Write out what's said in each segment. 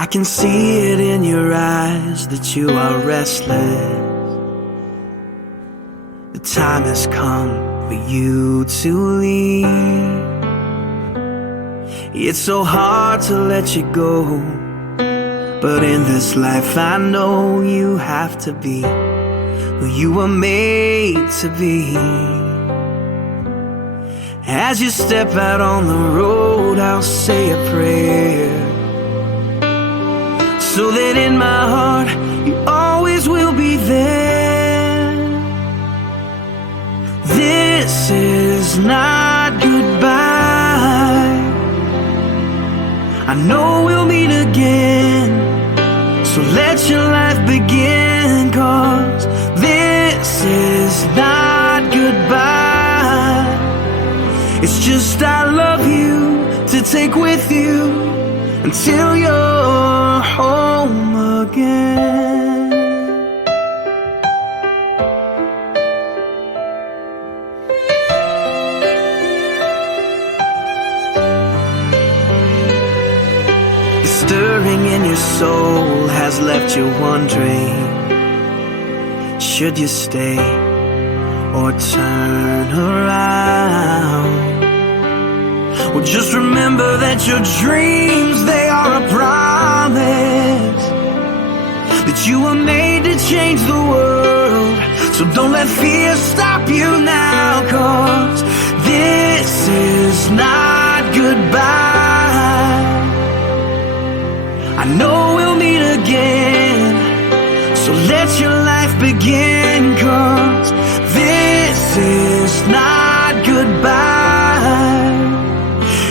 I can see it in your eyes that you are restless. The time has come for you to leave. It's so hard to let you go, but in this life I know you have to be who you were made to be. As you step out on the road, I'll say a prayer, so that in my heart you always will be there. This is not goodbye. I know we'll meet again, so let your life begin, 'cause this is not goodbye. It's just I love you to take with you until you're home again. The stirring in your soul has left you wondering, should you stay or turn around? Well, just remember that your dreams, they are a promise, that you were made to change the world. So don't let fear stop you now, 'cause this is not goodbye. I know we'll meet again, so let your life begin, 'cause this is not goodbye.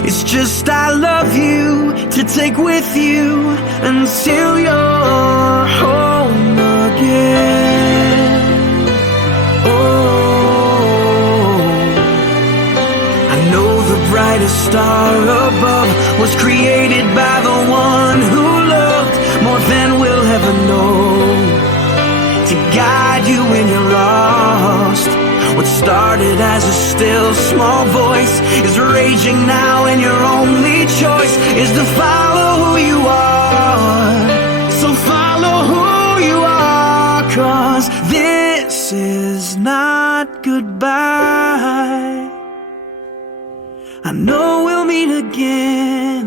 It's just I love you to take with you until you're home again. Oh, I know the brightest star above was created by the one who loved more than we'll ever know, to guide you when you're lost. What started as a still small voice is raging now, and your only choice is to follow who you are. So follow who you are, 'cause this is not goodbye. I know we'll meet again.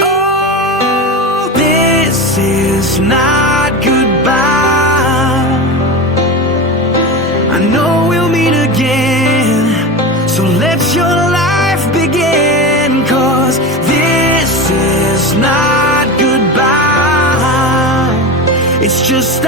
Oh, this is not goodbye. I know we'll meet again, so let your life begin, 'cause this is not goodbye. It's just